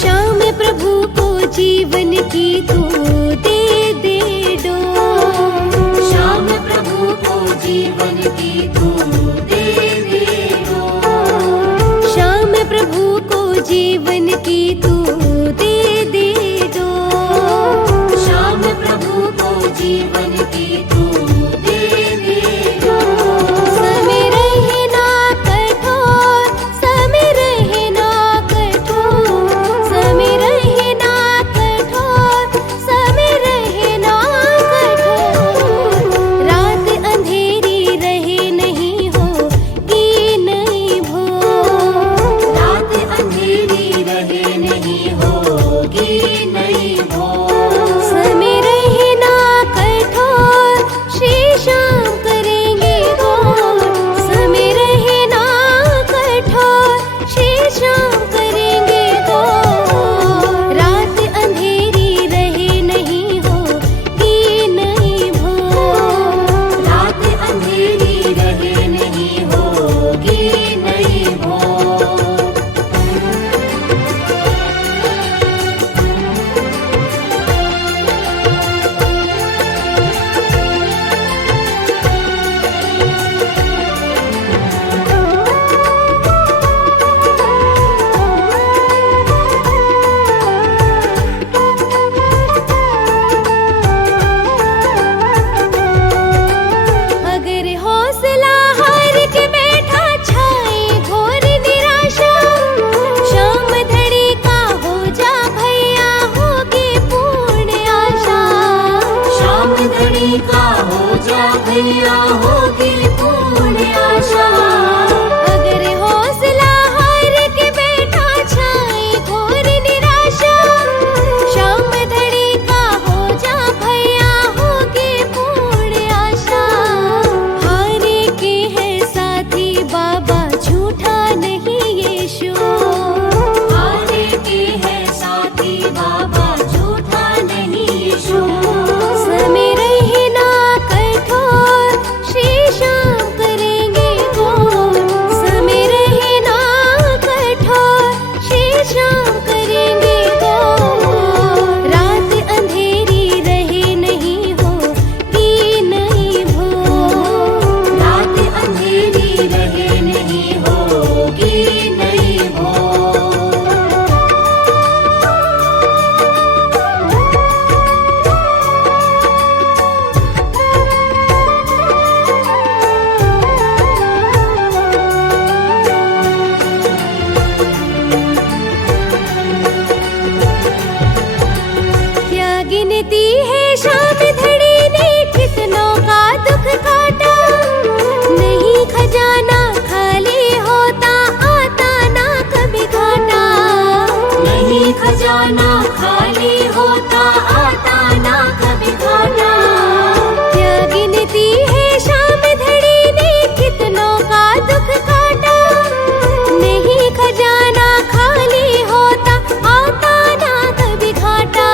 श्याम प्रभु को जीवन की तू दे दे डोर। श्याम प्रभु को जीवन की तू दे दे डोर। श्याम प्रभु को जीवन की तू दे दे डोर। श्याम प्रभु को जीवन की तू दे दे डोर। समय रहे ना कठोर, समय रहे ना कठोर, समय रहे ना कठोर, समय रहे ना कठोर। रात अंधेरी रहे नहीं होगी नहीं भोर। रात अंधेरी रहे नहीं होगी नहीं भोर। समय रहे ना कठोर, श्री श्याम करेंगे गौर। समय रहे ना कठोर, श्री श्याम करेंगे गौर। रात अंधेरी रहे नहीं होगी नहीं भोर। रात अंधेरी रहे नहीं होगी नहीं भोर। अगर हौसला हार के बैठा छाए घोर निराशा, शाम धड़ी का हो जा भैया होगी पूर्ण आशा। शाम घड़ी का हो जा भैया होगी पूर्ण आशा। अगर हौसला हार के बैठा छाए घोर निराशा, शाम धड़ी का हो जा भैया होगी पूर्ण आशा। हारे के है साथी बाबा झूठा नहीं यीशु। हारे के है साथी बाबा झूठा नहीं यीशु। समय रहे ना कठोर, श्री श्याम करेंगे गौर। समय रहे ना कठोर, श्री श्याम करेंगे गौर। रात अंधेरी रहे नहीं होगी नहीं भोर। रात अंधेरी रहे नहीं होगी नहीं भोर। क्या गिनती है शाम धड़ी ने कितनों का दुख काटा। नहीं खजाना खाली होता, आता ना कभी घाटा। नहीं खजाना खाली होता, आता ना कभी घाटा। क्या गिनती है शाम धड़ी ने कितनों का दुख काटा। नहीं खजाना खाली होता, आता ना कभी घाटा।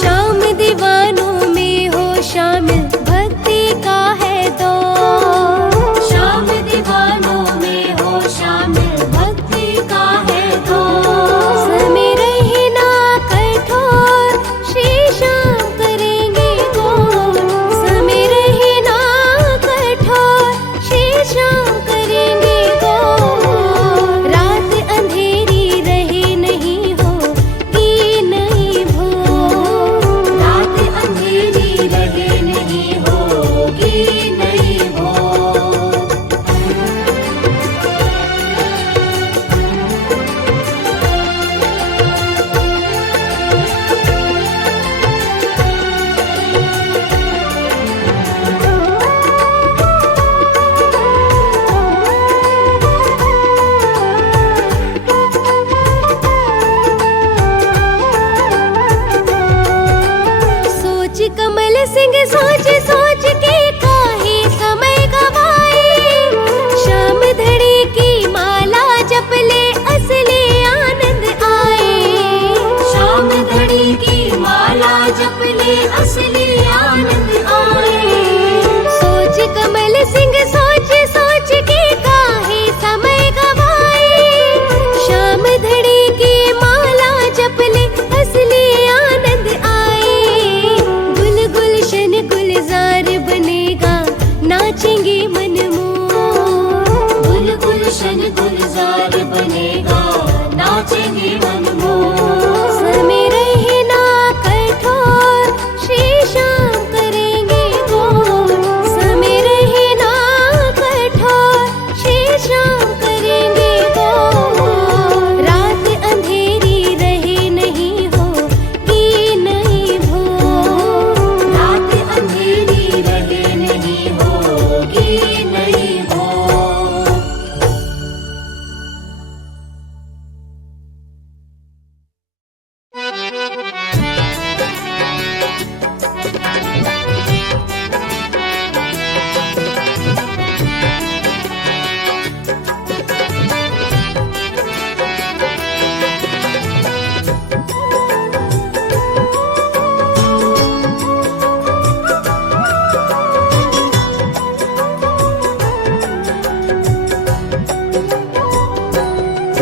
शाम दीवानों में हो शामिल, भक्ति का है दौर। शाम दीवानों में हो शामिल, भक्ति का है दौर। समय रहे ना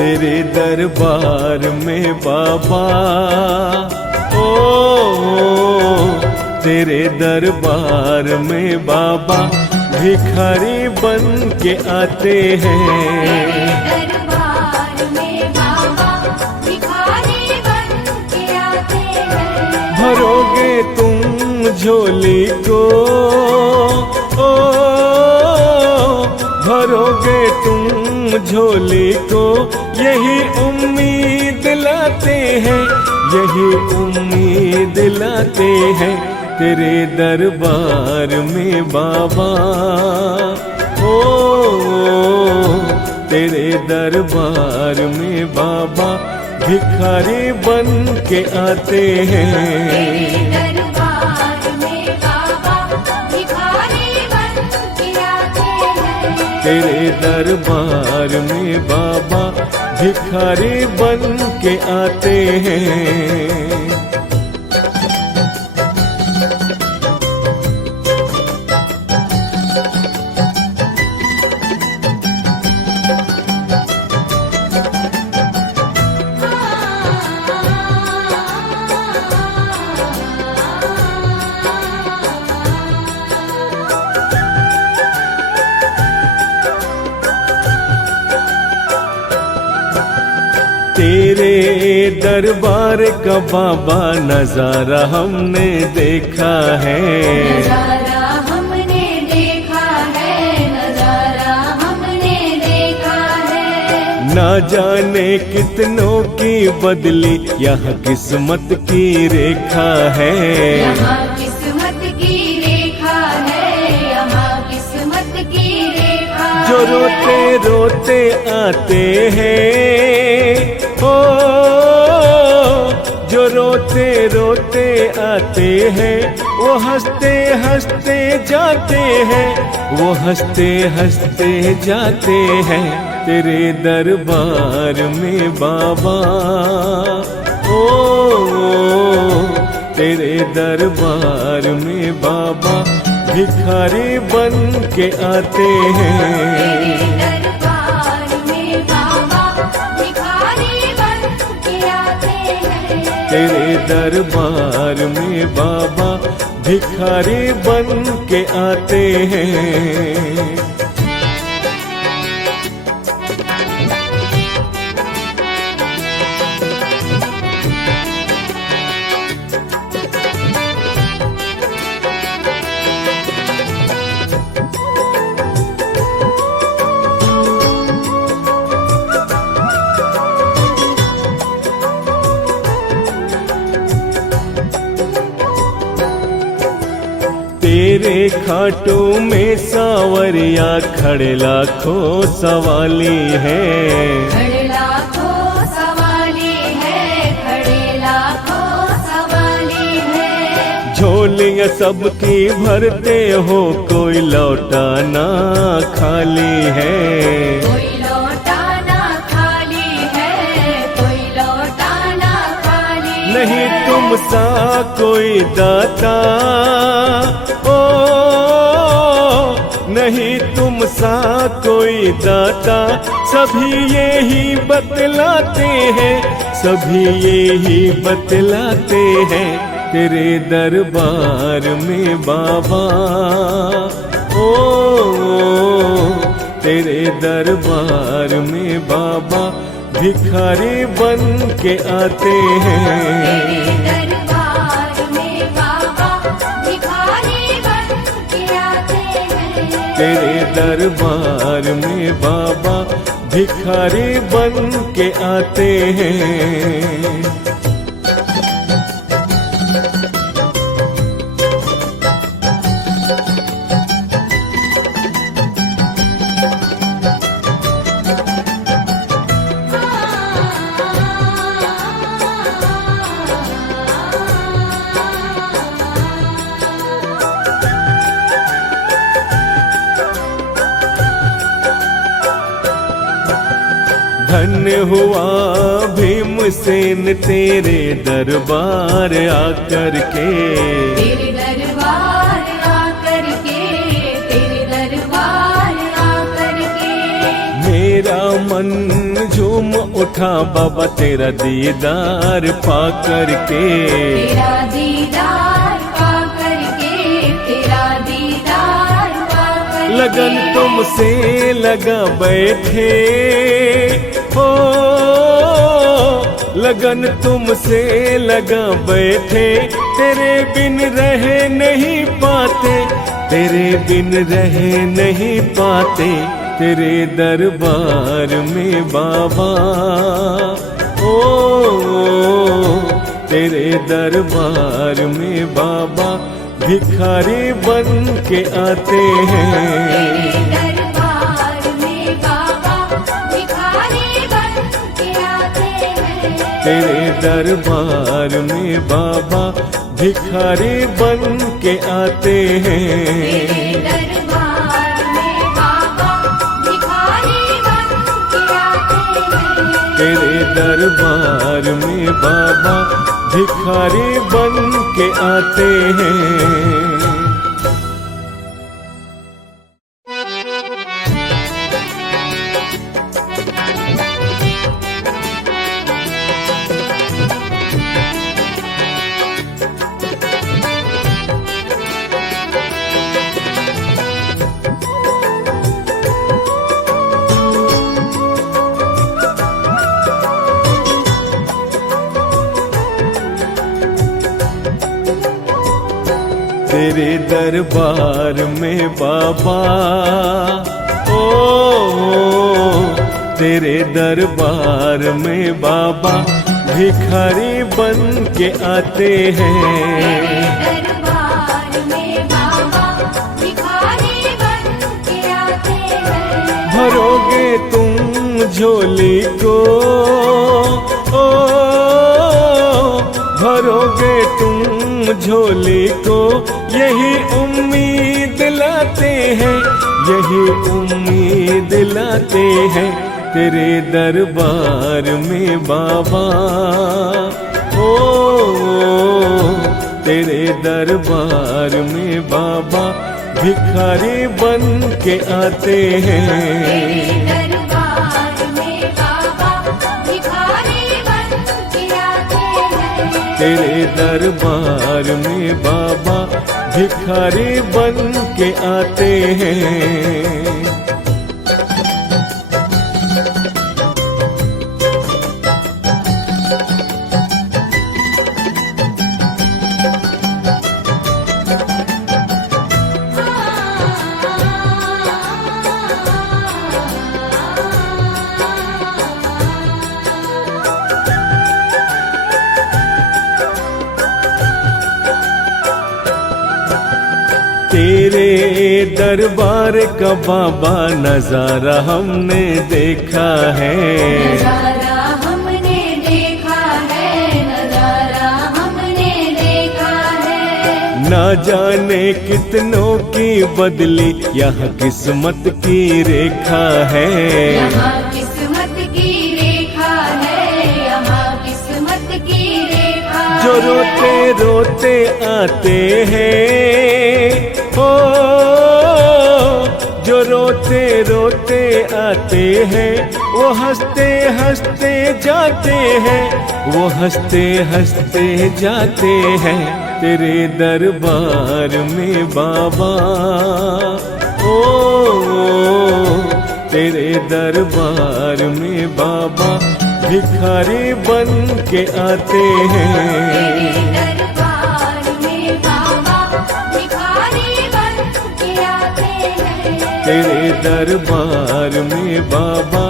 तेरे दरबार में बाबा, ओ तेरे दरबार में बाबा भिखारी बन के आते हैं। दरबार में बाबा भिखारी बन के आते हैं। भरोगे तुम झोली को, ओ भरोगे तुम झोली को, यही उम्मीद लाते हैं, यही उम्मीद लाते हैं। तेरे दरबार में बाबा, ओ तेरे दरबार में बाबा भिखारी बन के आते हैं। दरबार में बाबा भिखारी बन के आते हैं। तेरे दरबार में बाबा भिखारी बन के आते हैं। तेरे दरबार का बाबा नजारा हमने देखा है, नजारा हमने देखा है, नजारा हमने देखा है। ना जाने कितनों की बदली यहाँ किस्मत की रेखा है। यहाँ किस्मत की रेखा है, यहाँ किस्मत की रेखा जो है। रोते रोते आते हैं, ओ जो रोते रोते आते हैं, वो हंसते हंसते जाते हैं, वो हंसते हंसते जाते हैं। तेरे दरबार में बाबा, ओ तेरे दरबार में बाबा भिखारी बन के आते हैं। दरबार में बाबा भिखारी बन के आते हैं। तेरे दरबार में बाबा भिखारी बन के आते हैं। तेरे खाटू में सावरिया खड़े लाखों सवाली है, खड़े लाखों सवाली है, खड़े लाखों सवाली है। झोलियाँ सबकी भरते हो, कोई लौटाना खाली है। कोई लौटाना खाली है, कोई लौटाना खाली नहीं है। तुम सा कोई दाता, ओ नहीं तुम सा कोई दाता। सभी यही बतलाते हैं, सभी यही बतलाते हैं। तेरे दरबार में बाबा, ओ तेरे दरबार में बाबा भिखारी बन के आते हैं। दरबार में बाबा भिखारी बन के आते हैं। तेरे दरबार में बाबा भिखारी बन के आते हैं। धन्य हुआ भीमसेन तेरे दरबार आकर के, तेरे दरबार आकर के, तेरे दरबार आकर के। मेरा मन झूम उठा बाबा तेरा दीदार पा करके। तेरा दीदार पा करके, तेरा दीदार पा करके। लगन तुमसे लगा बैठे हो, लगन तुमसे लगा बैठे, तेरे बिन रह नहीं पाते, तेरे बिन रह नहीं पाते, तेरे दरबार में बाबा। ओ तेरे दरबार में बाबा भिखारी बन के आते हैं। तेरे दरबार में बाबा भिखारी बन के आते हैं। तेरे दरबार में बाबा भिखारी बन के आते हैं। तेरे दरबार में बाबा भिखारी बन के आते हैं। तेरे दरबार में बाबा भिखारी बन के आते हैं। तेरे दरबार में बाबा, ओ तेरे दरबार में बाबा भिखारी बन के आते हैं। दरबार में बाबा भिखारी बन के आते हैं। भरोगे तुम झोली को, ओ भरोगे तुम झोली को, यही उम्मीद लाते हैं, यही उम्मीद लाते हैं, तेरे दरबार में बाबा। ओ तेरे दरबार में बाबा भिखारी बन के आते हैं। दरबार में बाबा भिखारी बन के आते हैं। तेरे दरबार में बाबा भिखारी बन के आते हैं। तेरे दरबार का बाबा नजारा हमने देखा है, नजारा हमने देखा है, नजारा हमने देखा है। ना जाने कितनों की बदली यहाँ किस्मत की रेखा है। यहाँ किस्मत की रेखा है, यहाँ किस्मत की रेखा है। जो रोते रोते आते हैं, ओ जो रोते रोते आते हैं, वो हंसते हंसते जाते हैं, वो हंसते हंसते जाते हैं, तेरे दरबार में बाबा। ओ तेरे दरबार में बाबा भिखारी बन के आते हैं। दरबार में बाबा भिखारी बन के आते हैं। तेरे दरबार में बाबा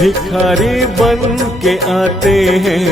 भिखारी बन के आते हैं।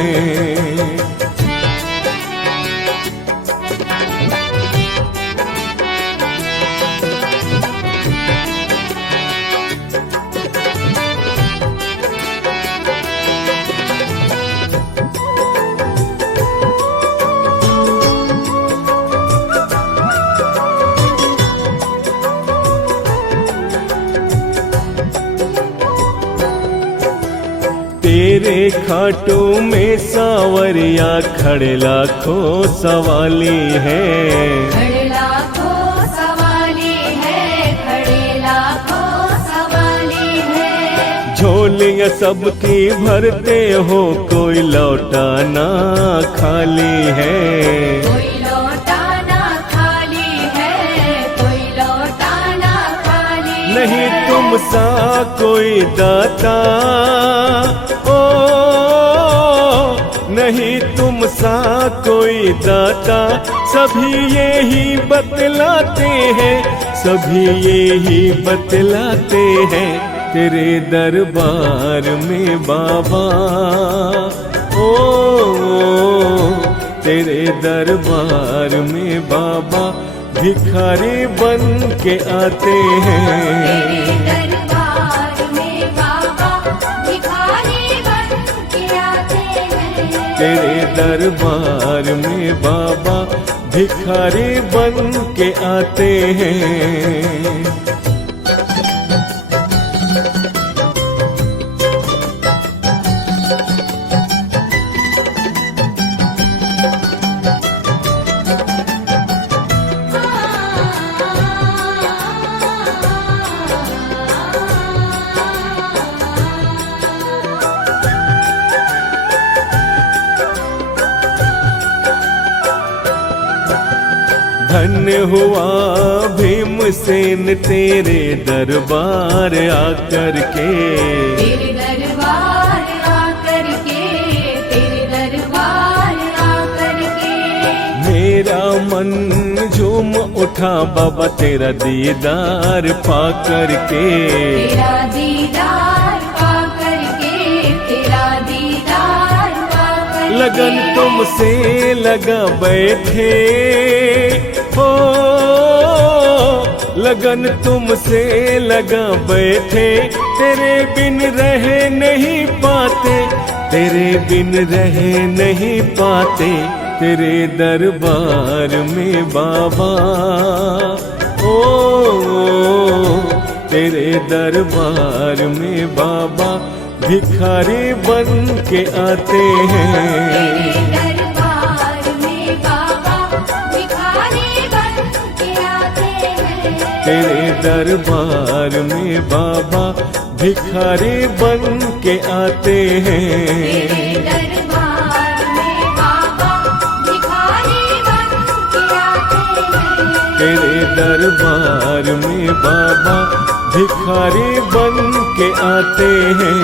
तेरे खाटू में सावरिया खड़े लाखों सवाली है, खड़े लाखों सवाली है, खड़े लाखों सवाली है। झोले झोलियां सबकी भरते हो, कोई लौटा ना खाली है। कोई लौटाना खाली है, कोई लौटाना खाली है। नहीं तुम सा कोई दाता, ओ नहीं तुम सा कोई दाता, सभी यही बतलाते हैं, सभी यही बतलाते हैं। तेरे दरबार में बाबा, ओ तेरे दरबार में बाबा, भिखारी बन के आते हैं। तेरे दरबार में बाबा भिखारी बन के आते हैं। तेरे दरबार में बाबा भिखारी बन के आते हैं। धन्य हुआ भीमसेन तेरे दरबार आकर के, तेरे दरबार आकर के, तेरे दरबार आकर के। मेरा मन झूम उठा बाबा तेरा दीदार पा कर के। तेरा दीदार पा कर के, तेरा दीदार पा कर के। लगन तुमसे लगा बैठे हो, लगन तुमसे लगा बैठे, तेरे बिन रह नहीं पाते, तेरे बिन रह नहीं पाते। तेरे दरबार में बाबा, ओ तेरे दरबार में बाबा, भिखारी बन के आते हैं। तेरे दरबार में बाबा भिखारी बन के आते हैं। तेरे दरबार में बाबा भिखारी बन के आते हैं। तेरे दरबार में बाबा भिखारी बन के आते हैं। तेरे दरबार में बाबा भिखारी बन के आते हैं।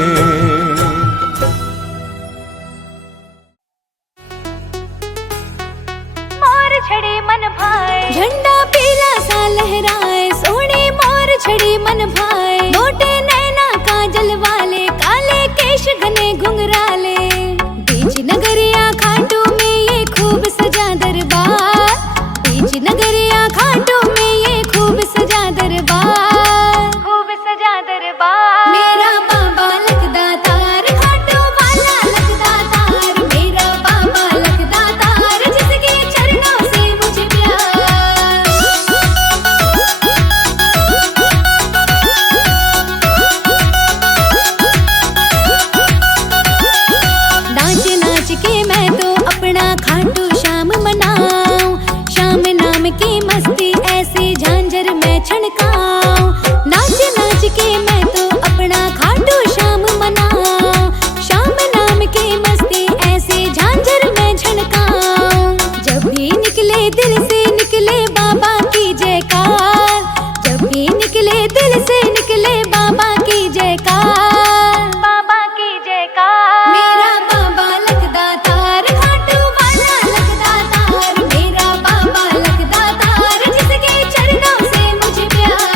मोर छड़ी मन भाए, झंडा पीला सा लहराए, सोने मोर छड़ी मन भाए। मोटे नैना काजल वाले, काले केश घने घुंघराले, बीच नगरिया खाटू में ये खूब सजा दरबार, बीच नगरिया खाटू में ये खूब सजा दरबार, खूब सजा दरबार। मेरा बाबा लगदा तार, खाटू वाला लगदा तार, मेरा बाबा लगदा तार, जिसके चरणों से मुझे प्यार। नाच नाच के मैं तो अपना खाटू श्याम मनाऊं, श्याम नाम की मस्ती ऐसी झांझर मैं छनकाऊं। नाच नाच के मैं तो अपना खाटू श्याम मनाऊं, श्याम नाम की मस्ती ऐसी झांझर मैं छनकाऊं। जब भी निकले दिल से निकले बाबा की जयकार, जब भी निकले दिल से निकले बाबा की जयकार, बाबा की जयकार। मेरा बाबा लगदा तार, खाटू वाला लगदा तार, मेरा बाबा लगदा तार, जिसके चरणों से मुझे प्यार।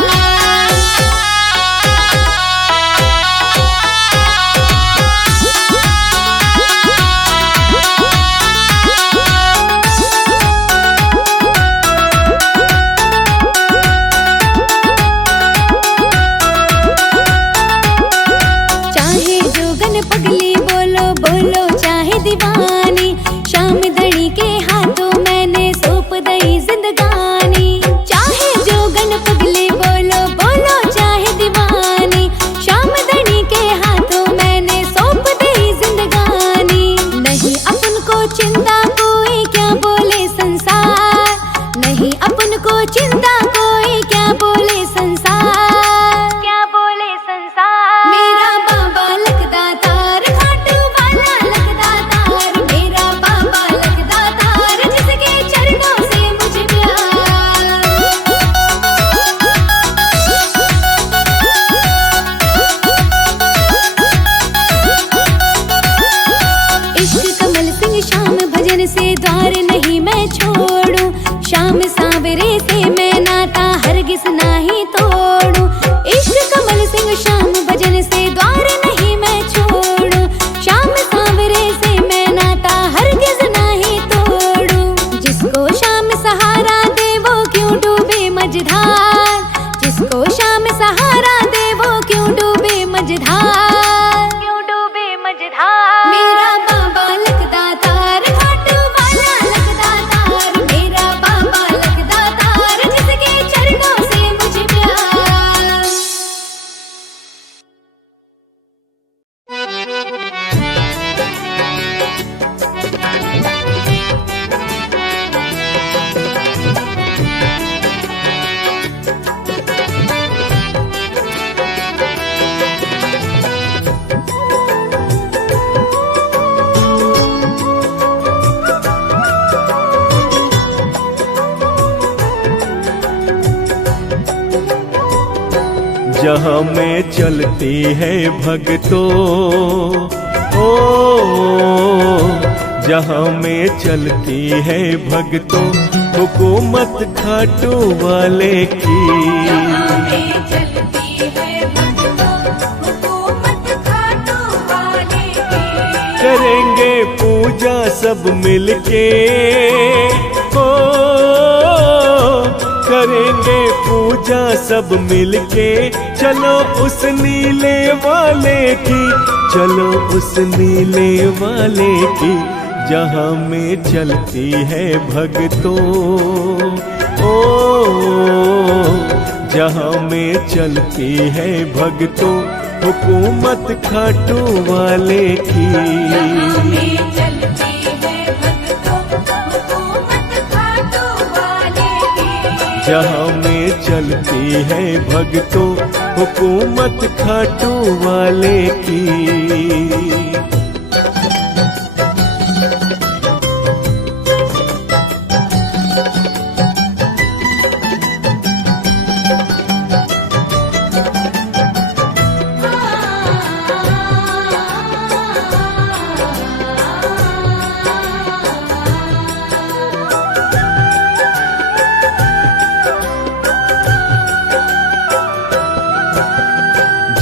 चाहे जोगन पगली बोलो बोलो, चाहे दीवानी, शाम धनी के हाथों मैंने सौंप दई जिंदगानी। चाहे जोगन पगली बोलो बोलो, चाहे दीवानी, शाम धनी के हाथों मैंने सौंप दई जिंदगानी। नहीं अपन को चिंता कोई क्या बोले संसार, नहीं अपन को चिंता कोई क्या बोले संसार, क्या बोले संसार। मेरा बाबा लग जहाँ में चलती है भक्तों, ओ जहाँ में चलती है भक्तों हुकूमत खाटू वाले की। जहाँ में चलती है भक्तों हुकूमत खाटू वाले की। करेंगे पूजा सब मिलके, ओ करेंगे पूजा सब मिलके, चलो उस नीले वाले की, चलो उस नीले वाले की, जहाँ में चलती है भक्तों, ओ जहाँ में चलती है भक्तों हुकूमत खाटू वाले की। जहाँ में चलती है भक्तों हुकूमत खाटू वाले की। जहाँ में चलती है भक्तों हुकूमत खाटू वाले की।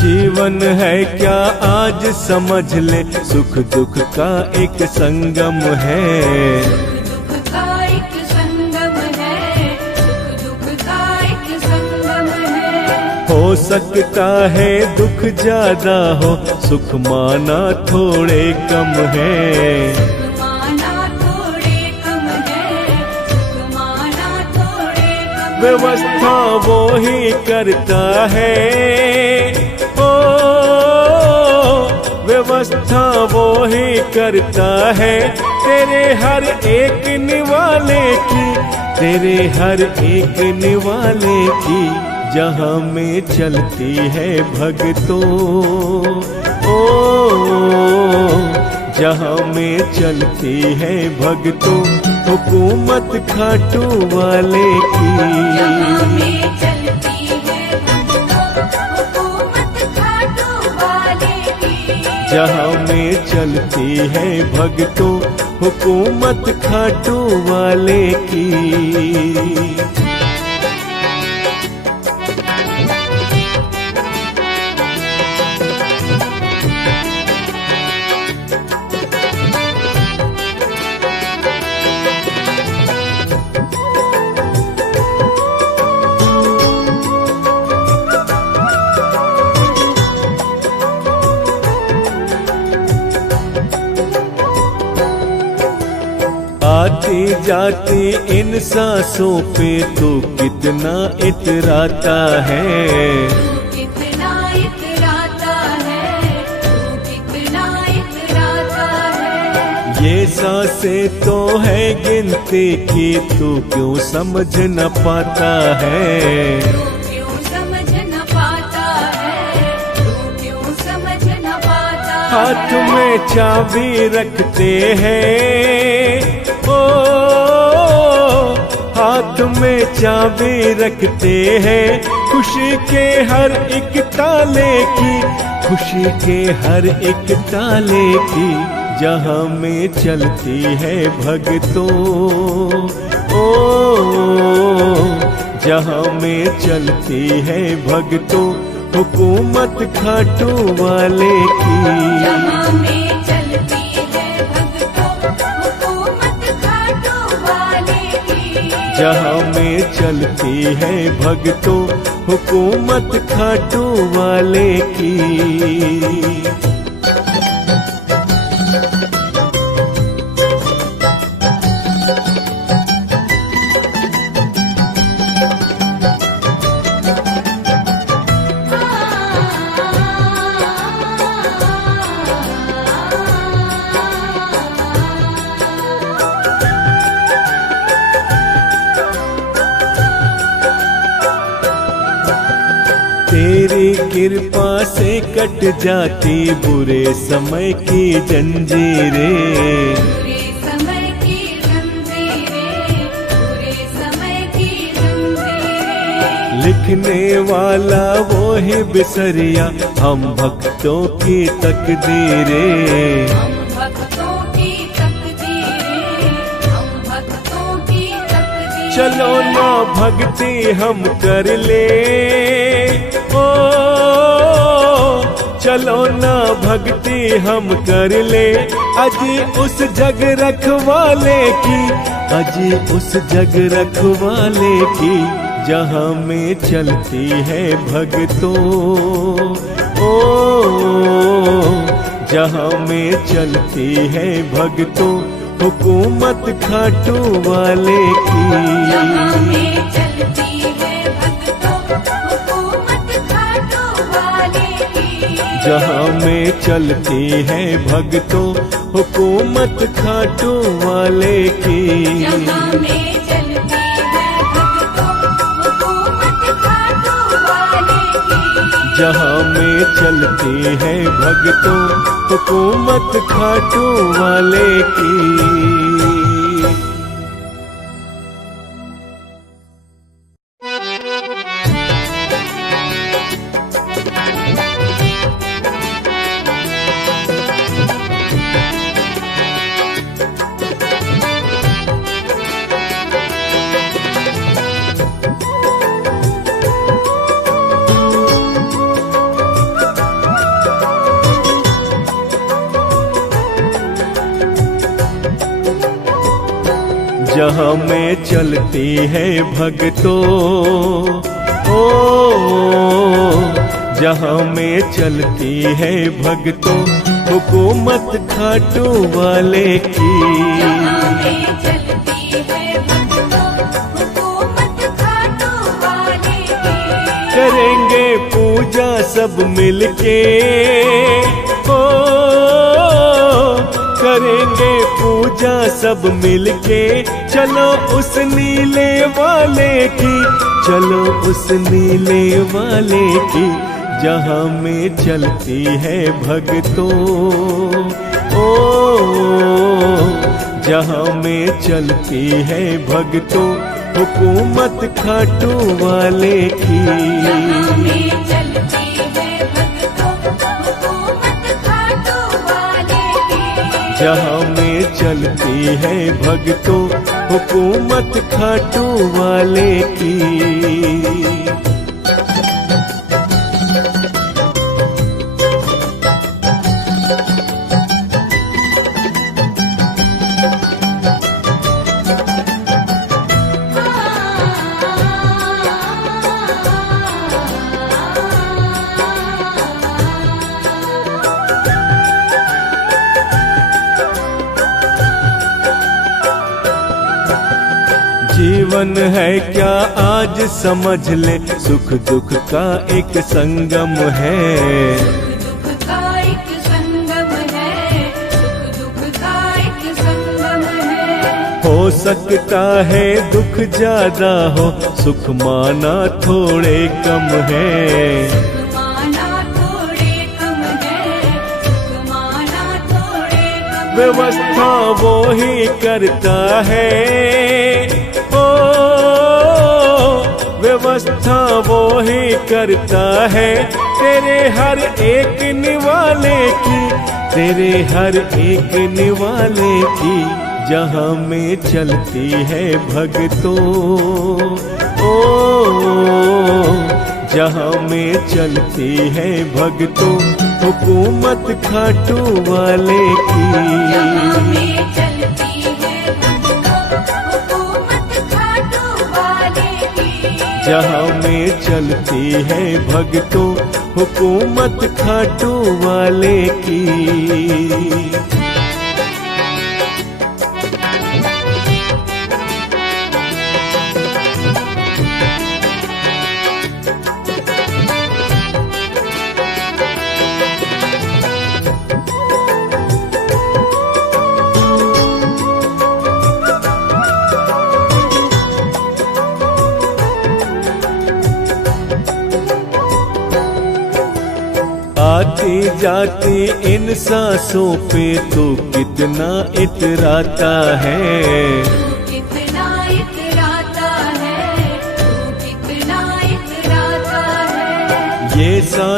जीवन है क्या आज समझ ले, सुख दुख का एक संगम है। सुख दुख का एक संगम है, सुख दुख का एक संगम है। हो सकता है दुख ज्यादा हो, सुख माना थोड़े कम है। सुख माना थोड़े कम है, सुख माना थोड़े कम है। व्यवस्था वो ही करता है, ओ व्यवस्था वो ही करता है, तेरे हर एक निवाले की, तेरे हर एक निवाले की, जहाँ में चलती है भक्तों, ओ जहाँ में चलती है भक्तों हुकूमत खाटू वाले की। जहाँ में चलती है भक्तों हुकूमत खाटू वाले की। जहाँ में चलती है भक्तों हुकूमत खाटू वाले की। आती जाती इन सांसों पे तू कितना इतराता है, तू कितना इतराता है, तू कितना इतराता है। ये सांसें तो है गिनती की, तू क्यों समझ न पाता है। तू क्यों समझ न पाता है, तू क्यों समझ न पाता है। हाथ में चाबी रखते हैं, ओ हाथ में चाबी रखते हैं, खुशी के हर एक ताले की, खुशी के हर एक ताले की, जहाँ में चलती है भक्तों, ओ जहाँ में चलती है भक्तों हुकूमत खाटू वाले की। जहाँ में चलती है भक्तों हुकूमत खाटू वाले की। जहाँ में चलती है भक्तों हुकूमत खाटू वाले की। तेरी कृपा से कट जाती बुरे समय की जंजीरें, बुरे समय की जंजीरें, बुरे समय की जंजीरें। लिखने वाला वो मोहे बिसरिया हम भक्तों की तकदीरें। हम भक्तों की तकदीरें, हम भक्तों की तकदीरें। चलो ना भक्ति हम कर ले, ओ चलो ना भक्ति हम कर ले, अजी उस जग रखवाले की, अजी उस जग रखवाले की, जहाँ में चलती है भक्तों, ओ जहाँ में चलती है भक्तों हुकूमत खाटू वाले की। जहाँ में चलती है भक्तों हुकूमत खाटू वाले की। जहाँ में चलती है भक्तों हुकूमत खाटू वाले की। जहाँ में चलती है भक्तों हुकूमत खाटू वाले की। जहाँ में चलती है भक्तों हुकूमत खाटू वाले की। जहाँ में चलती है भक्तों, ओ जहाँ में चलती है भक्तों हुकूमत खाटू वाले की। जहाँ में चलती है भक्तों हुकूमत खाटू वाले की। करेंगे पूजा सब मिलके, ओ करेंगे पूजा सब मिलके, चलो उस नीले वाले की, चलो उस नीले वाले की, जहाँ में चलती है भक्तों, ओ जहाँ में चलती है भक्तों हुकूमत खाटू वाले की। जहाँ में चलती है भक्तों हुकूमत खाटू वाले की। जहाँ में चलती है भक्तों हुकूमत खाटू वाले की। जीवन है क्या आज समझ ले, सुख दुख का एक संगम है। सुख दुख का एक संगम है, सुख दुख का एक संगम है। हो सकता है दुख ज्यादा हो, सुख माना थोड़े कम है। सुख माना थोड़े कम है, सुख माना थोड़े कम है। व्यवस्था वो ही करता है, ओ व्यवस्था वो ही करता है, तेरे हर एक निवाले की, तेरे हर एक निवाले की, जहाँ में चलती है भक्तों, ओ जहाँ में चलती है भक्तों हुकूमत खाटू वाले की। जहाँ में चलती है भक्तों हुकूमत खाटू वाले की। जहाँ में चलती है भक्तों हुकूमत खाटू वाले की। आती जाती इन सांसों पे तू कितना इतराता है। तू कितना इतराता है, तू कितना इतराता है। ये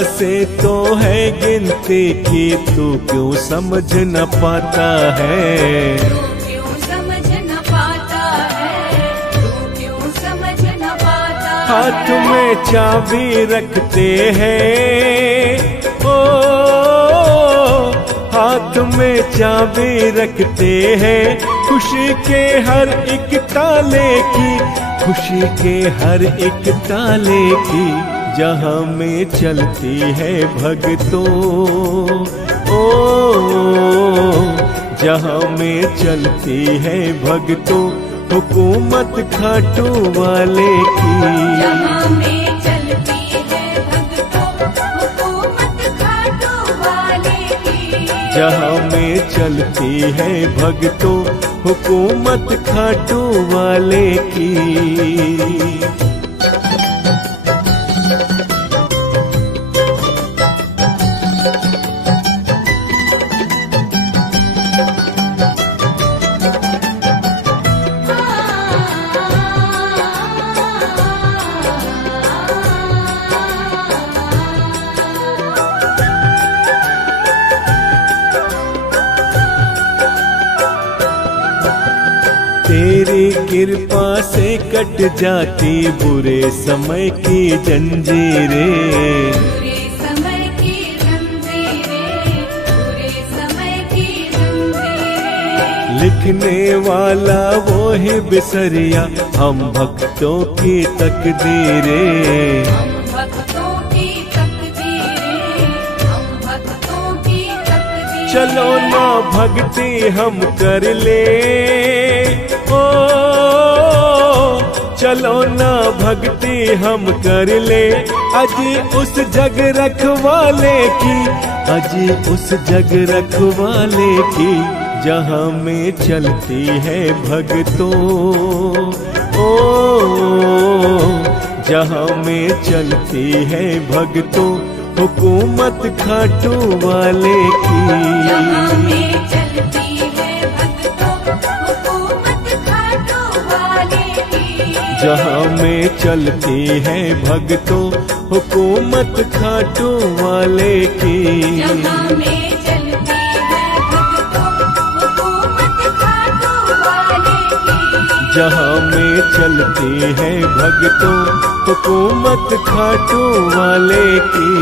से तो है गिनती की, तू क्यों समझ न पाता है। तू क्यों समझ न पाता है, तू क्यों समझ न पाता है। हाथ में चाबी रखते हैं, ओ हाथ में चाबी रखते हैं, खुशी के हर एक ताले की, खुशी के हर एक ताले की, जहां में चलती है भगतों, ओ जहां में चलती है भगतों, हुकूमत खाटू वाले की। जहाँ में चलती है भक्तों, हुकूमत खाटू वाले की। जहाँ में चलती है भगतों, हुकूमत खाटू वाले की। तेरी कृपा से कट जाती बुरे समय की जंजीरें, बुरे समय की जंजीरें, बुरे समय की जंजीरें। लिखने वाला वो ही बिसरिया हम भक्तों की तकदीरें। हम भक्तों की तकदीरें, हम भक्तों की तकदीरें। चलो ना भक्ति हम कर ले, ओ चलो ना भक्ति हम कर ले, अजी उस जग रखवाले की, अजी उस जग रखवाले की, जहां में चलती है भगतों, ओ जहां में चलती है भगतों, हुकूमत खाटू वाले की। जहाँ में चलती है भक्तों, हुकूमत खाटू वाले की। जहाँ में चलती है भगतों, हुकूमत खाटू वाले की। जहाँ में चलती है भक्तों, हुकूमत खाटू वाले की। जहाँ में चलती है भगतों, हुकूमत खाटू वाले की।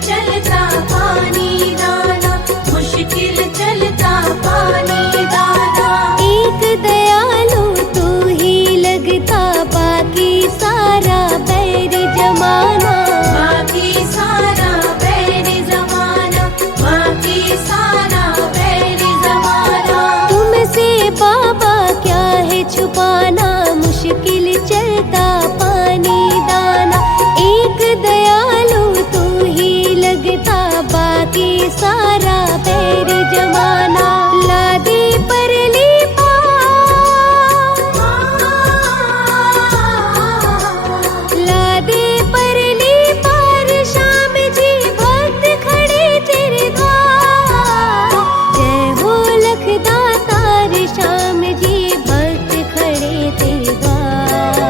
चलता पानी दाना, मुश्किल चलता पानी दाना। एक दयालु तू ही लगता, बाकी सारा बैर जमाना। बाकी सारा बैर जमाना, बाकी सारा बैर जमाना। तुमसे बाबा क्या है छुपाना, मुश्किल चलता पानी दाना। एक दयालु तू ही लगता, बाकी सारा बैर जमाना। लादे परली पार, लादे परली पार, शाम जी भक्त खड़े तेरे द्वार। जय हो लखदातार, शाम जी भक्त खड़े तेरे द्वार।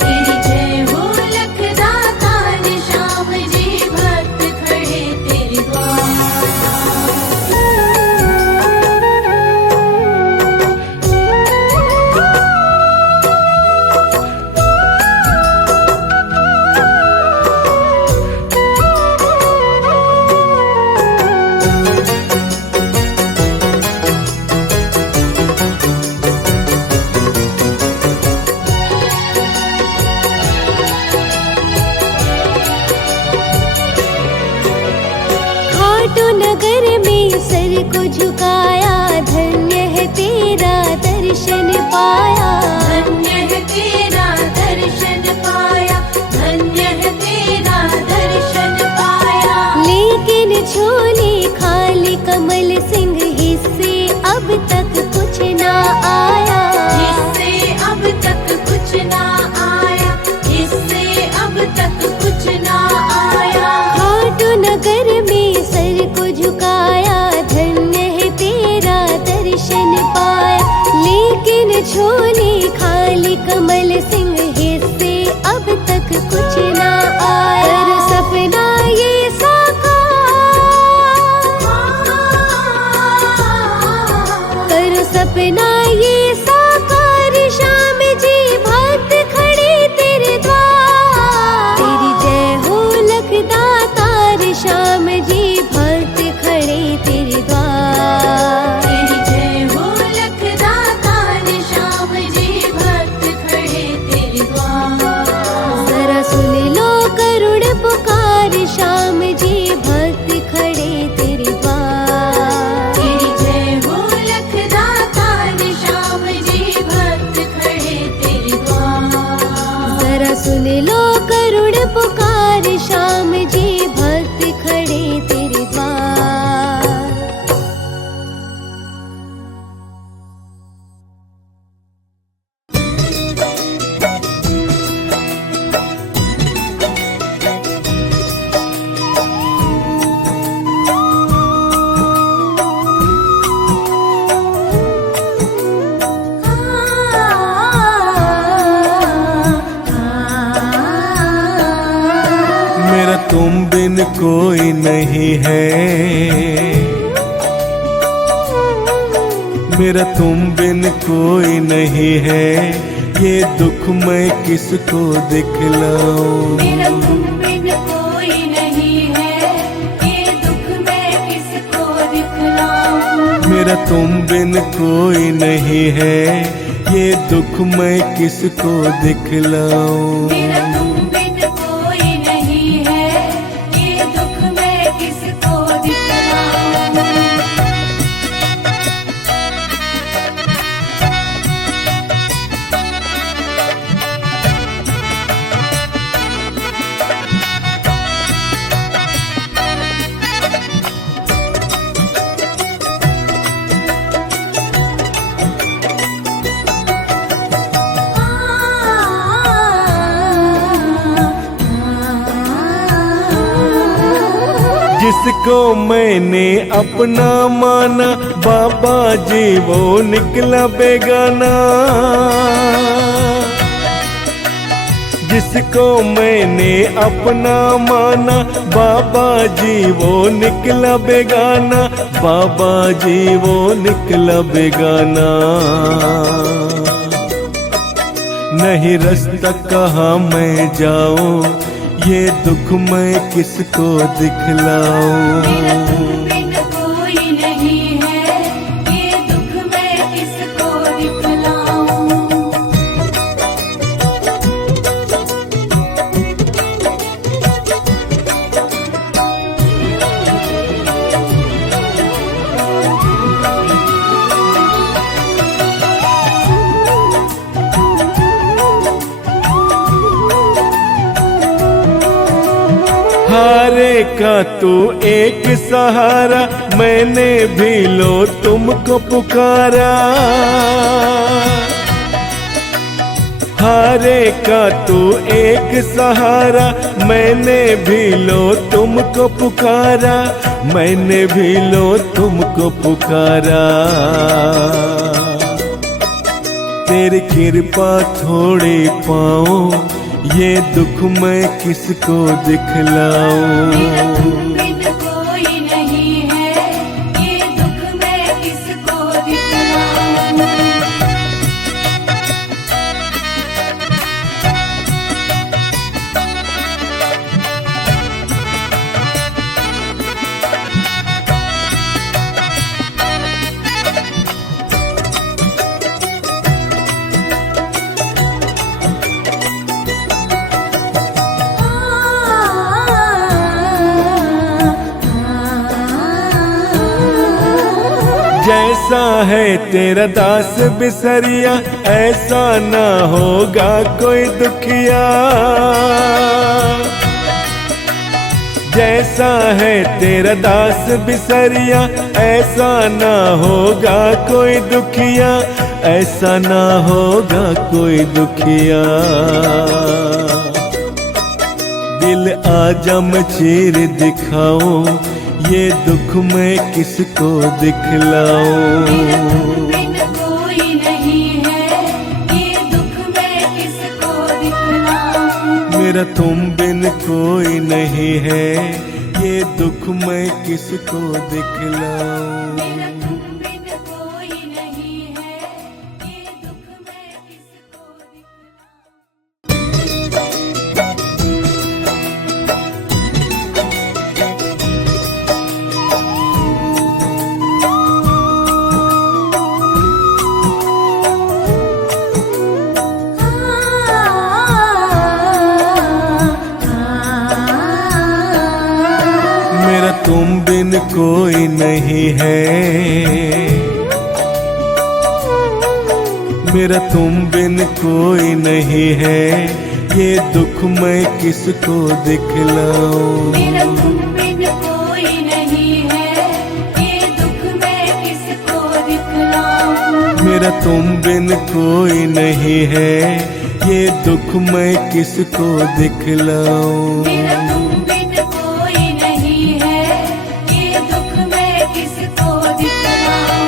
तेरी जय हो लखदातार, श्याम जी भक्त खड़े तेरे द्वार। खाटू नगर में सर को झुकाया, धन्य है तेरा दर्शन पाया। धन्य है तेरा दर्शन पाया, धन्य है तेरा दर्शन पाया। लेकिन झोली खाली कमल सिंह, हिस्से अब तक कुछ ना आया। इससे अब तक कुछ ना आया, इससे अब तक कुछ ना आया। खाटू नगर में सर को झुकाया, धन्य है तेरा दर्शन पाया। लेकिन झोली खाली कमल सिंह, हिस्से अब तक कुछ ना आया। कर सपना ये साकार, करो सपना ये साकार, शाम जी भक्त खड़े तेरे द्वार। तेरी जय हो लखदातार, शाम जी भक्त खड़े तेरे द्वार। तेरी जय हो लखदातार, श्याम जी भक्त खड़े तेरे द्वार। जरा सुन लो करुण पुकार, शाम जी भक्त खड़े तेरे द्वार। तेरी जय हो लखदातार, श्याम जी भक्त खड़े तेरे द्वार। जरा सुन लो करुण पुकार, शाम जी भक्त खड़े तेरे द्वार। मेरा तुम बिन कोई नहीं है, मेरा तुम बिन कोई नहीं है। ये दुख मैं किसको दिखलाऊं। मेरा तुम बिन कोई नहीं है, ये दुख मैं किसको दिखलाऊं। मेरा तुम बिन कोई नहीं है, ये दुख मैं किसको दिखलाऊं। मेरा तुम बिन कोई नहीं है, ये दुख मैं किसको दिखलाऊं। जिसको मैंने अपना माना, बाबा जी वो निकला बेगाना। जिसको मैंने अपना माना, बाबा जी वो निकला बेगाना। बाबा जी वो निकला बेगाना। नहीं रास्ता कहाँ मैं जाऊं, ये दुख मैं किसको दिखलाऊं। मेरा तुम बिन कोई नहीं है, ये दुख मैं किसको दिखलाऊं। हारे का तू एक सहारा, मैंने भी लो तुमको पुकारा। हारे का तू एक सहारा, मैंने भी लो तुमको पुकारा, मैंने भी लो तुमको पुकारा। तेरी कृपा थोड़ी पाऊं, ये दुख मैं किसको दिखलाऊं। मेरा तुम बिन कोई नहीं है, ये दुख मैं किसको दिखलाऊं। जैसा है तेरा दास बिसरिया, ऐसा ना होगा कोई दुखिया। जैसा है तेरा दास बिसरिया, ऐसा ना होगा कोई दुखिया, ऐसा ना होगा कोई दुखिया। दिल आजम चीर दिखाऊं, ये दुख मैं किसको दिखलाऊं। मेरा तुम बिन कोई नहीं है, ये दुख मैं किसको दिखलाऊं। मेरा तुम बिन कोई नहीं है, ये दुख मैं किसको दिखलाऊं। मेरा तुम बिन कोई नहीं है, ये दुख मैं किसको दिखलाऊं। मेरा तुम बिन कोई नहीं है, मेरा तुम बिन कोई नहीं है, ये दुख मैं किसको दिखलाऊं। मेरा तुम बिन कोई नहीं है, ये दुख मैं किसको दिखलाऊं। मेरा तुम बिन कोई नहीं है, ये दुख मैं किसको दिखलाऊं। मेरा तुम बिन कोई नहीं है, ये दुख मैं किसको दिखलाऊं।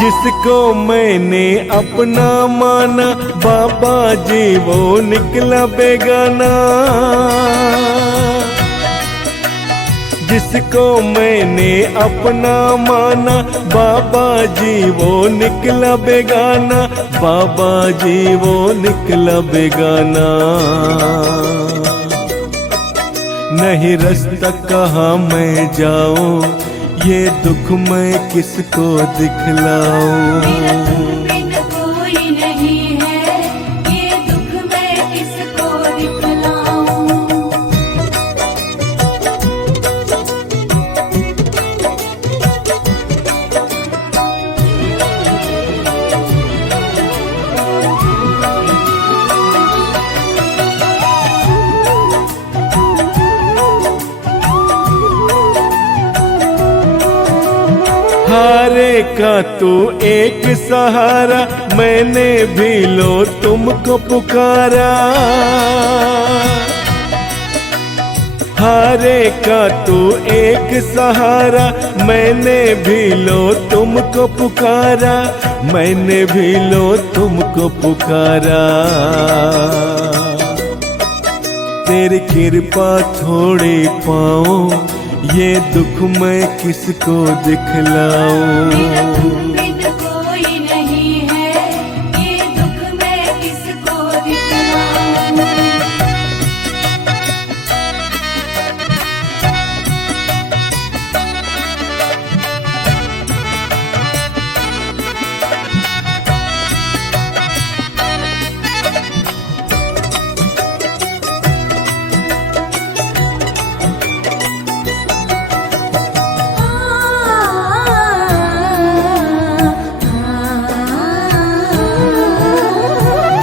जिसको मैंने अपना माना, बाबा जी वो निकला बेगाना। जिसको मैंने अपना माना, बाबा जी वो निकला बेगाना, बाबा जी वो निकला बेगाना। नहीं रास्ता कहाँ मैं जाऊं, ये दुख मैं किसको दिखलाऊं। मेरा तुम बिन कोई नहीं है, ये दुख मैं किसको दिखलाऊं। हारे का तू एक सहारा, मैंने भी लो तुमको पुकारा। हारे का तू एक सहारा, मैंने भी लो तुमको पुकारा, मैंने भी लो तुमको पुकारा। तेरी कृपा थोड़ी पाऊं, ये दुख मैं किसको दिखलाऊं। बिन कोई नहीं है, ये दुख मैं किसको दिखलाऊं।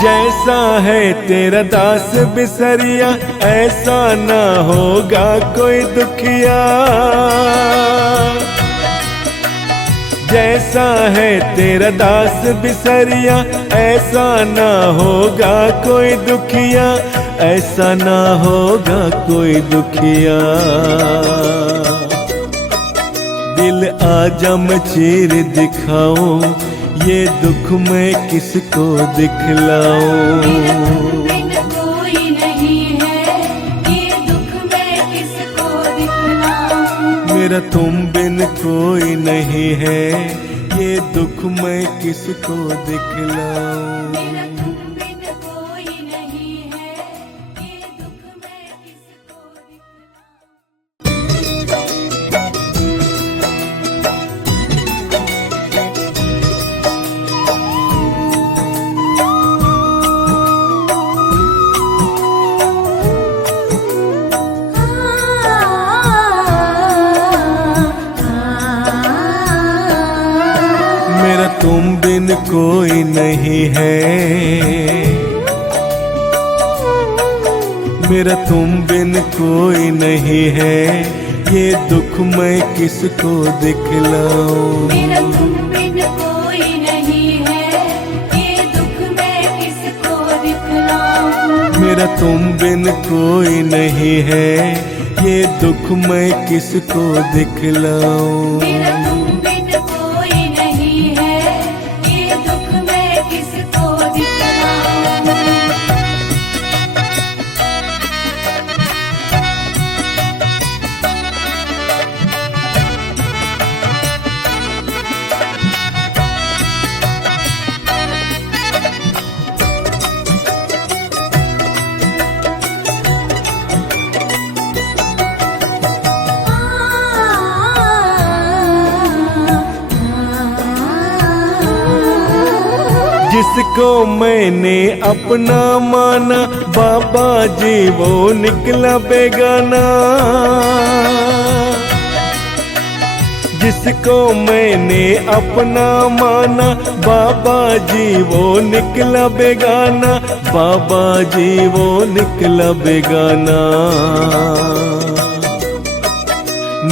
जैसा है तेरा दास बिसरिया, ऐसा ना होगा कोई दुखिया। जैसा है तेरा दास बिसरिया, ऐसा ना होगा कोई दुखिया, ऐसा ना होगा कोई दुखिया। दिल आजा मैं चीर दिखाऊं, ये दुख मैं किसको दिखलाऊं। बिन कोई नहीं है, ये दुख मैं किसको दिखलाऊं। मेरा तुम बिन कोई नहीं है, ये दुख मैं किसको दिखलाऊं। मेरा तुम बिन कोई नहीं है, ये दुख मैं किसको दिखलाऊं। मेरा तुम बिन कोई नहीं है, मेरा तुम बिन कोई नहीं है, ये दुख मैं किसको दिखलाऊं। मेरा तुम बिन कोई नहीं है, ये दुख मैं किसको दिखलाऊं। मेरा तुम बिन कोई नहीं है, ये दुख मैं किसको दिखलाऊं। मेरा तुम बिन कोई नहीं है, ये दुख मैं किसको दिखलाऊं। जिसको मैंने अपना माना, बाबा जी वो निकला बेगाना। जिसको मैंने अपना माना, बाबा जी वो निकला बेगाना, बाबा जी वो निकला बेगाना।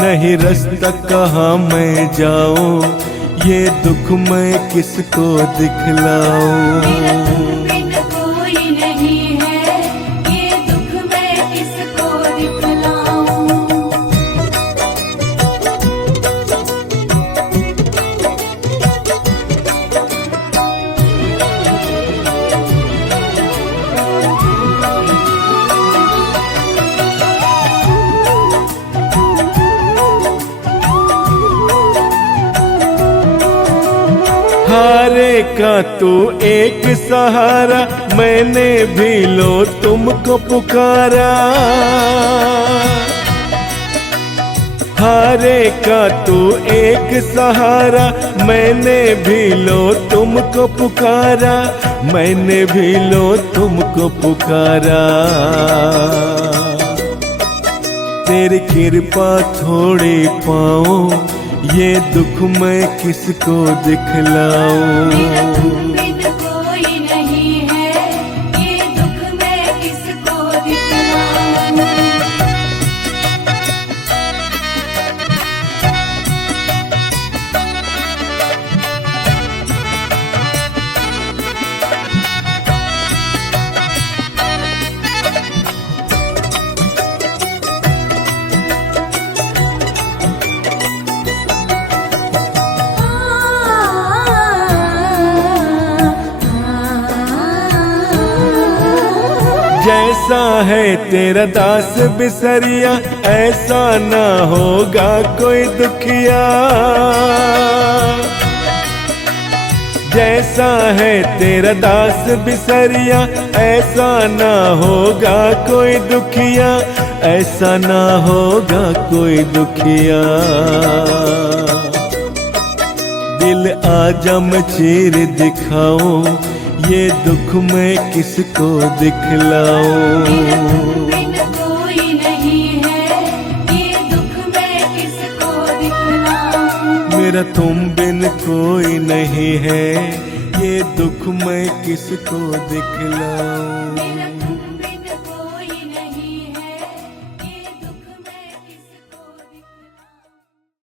नहीं रास्ता कहाँ मैं जाऊं, ये दुख मैं किसको दिखलाऊं। मेरा तुम बिन कोई नहीं है, ये दुख मैं किसको दिखलाऊं। हारे का तू एक सहारा, मैंने भी लो तुमको पुकारा। हारे का तू एक सहारा, मैंने भी लो तुमको पुकारा, मैंने भी लो तुमको पुकारा। तेरी कृपा थोड़ी पाऊं, ये दुख मैं किसको दिखलाऊं। मेरा तुम बिन कोई नहीं है, ये दुख मैं किसको दिखलाऊं। जैसा है तेरा दास बिसरिया, ऐसा ना होगा कोई दुखिया। जैसा है तेरा दास बिसरिया, ऐसा ना होगा कोई दुखिया, ऐसा ना होगा कोई दुखिया। दिल आजा मैं चीर दिखाऊं, ये दुख मैं किसको दिखलाऊं। बिन कोई नहीं है, ये दुख मैं किसको दिखलाऊं। मेरा तुम बिन कोई नहीं है, ये दुख मैं किसको दिखलाऊं।